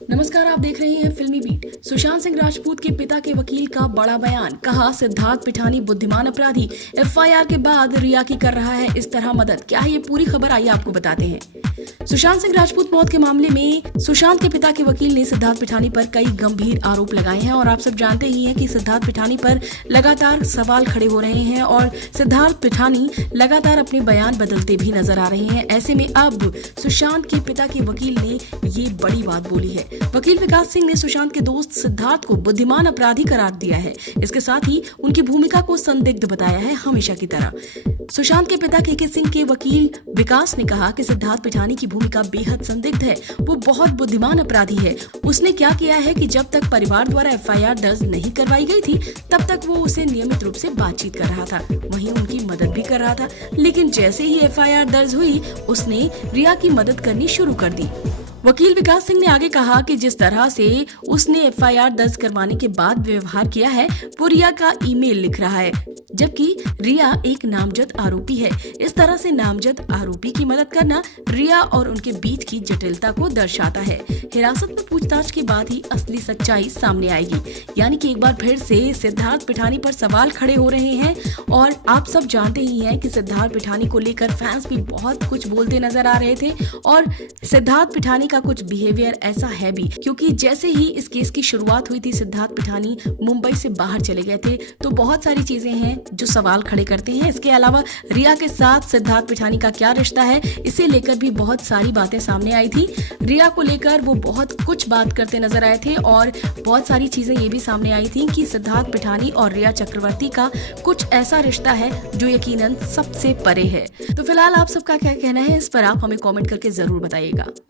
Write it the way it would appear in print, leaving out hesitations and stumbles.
नमस्कार, आप देख रहे हैं फिल्मी बीट। सुशांत सिंह राजपूत के पिता के वकील का बड़ा बयान। कहा, सिद्धार्थ पिठानी बुद्धिमान अपराधी, एफआईआर के बाद रिया की कर रहा है इस तरह मदद। क्या है ये पूरी खबर, आइए आपको बताते हैं। सुशांत सिंह राजपूत मौत के मामले में सुशांत के पिता के वकील ने सिद्धार्थ पिठानी पर कई गंभीर आरोप लगाए हैं और आप सब जानते ही हैं कि सिद्धार्थ पिठानी पर लगातार सवाल खड़े हो रहे हैं और सिद्धार्थ पिठानी लगातार अपने बयान बदलते भी नजर आ रहे हैं। ऐसे में अब सुशांत के पिता के वकील ने ये बड़ी बात बोली है। वकील विकास सिंह ने सुशांत के दोस्त सिद्धार्थ को बुद्धिमान अपराधी करार दिया है। इसके साथ ही उनकी भूमिका को संदिग्ध बताया है, हमेशा की तरह। सुशांत के पिता के सिंह के वकील विकास ने कहा कि सिद्धार्थ पिठानी की भूमिका बेहद संदिग्ध है। वो बहुत बुद्धिमान अपराधी है। उसने क्या किया है कि जब तक परिवार द्वारा एफआईआर दर्ज नहीं करवाई गई थी, तब तक वो उसे नियमित रूप से बातचीत कर रहा था, वहीं उनकी मदद भी कर रहा था। लेकिन जैसे ही एफआईआर दर्ज हुई, उसने रिया की मदद करनी शुरू कर दी। वकील विकास सिंह ने आगे कहा कि जिस तरह से उसने एफआईआर दर्ज करवाने के बाद व्यवहार किया है, वो रिया का ईमेल लिख रहा है, जबकि रिया एक नामजद आरोपी है। इस तरह से नामजद आरोपी की मदद करना रिया और उनके बीच की जटिलता को दर्शाता है। हिरासत में पूछताछ के बाद ही असली सच्चाई सामने आएगी। यानी कि एक बार फिर से सिद्धार्थ पिठानी पर सवाल खड़े हो रहे हैं और आप सब जानते ही हैं कि सिद्धार्थ पिठानी को लेकर फैंस भी बहुत कुछ बोलते नजर आ रहे थे और सिद्धार्थ पिठानी का कुछ बिहेवियर ऐसा है भी, क्योंकि जैसे ही इस केस की शुरुआत हुई थी, सिद्धार्थ पिठानी मुंबई से बाहर चले गए थे, तो बहुत सारी चीजें हैं जो सवाल खड़े करते हैं। इसके अलावा रिया के साथ सिद्धार्थ पिठानी का क्या रिश्ता है, इसे लेकर भी बहुत सारी बातें सामने आई थी। रिया को लेकर वो बहुत कुछ बात करते नजर आए थे और बहुत सारी चीजें ये भी सामने आई थी कि सिद्धार्थ पिठानी और रिया चक्रवर्ती का कुछ ऐसा रिश्ता है जो यकीनन सबसे परे है। तो फिलहाल आप सबका क्या कहना है इस पर, आप हमें कमेंट करके जरूर बताइएगा।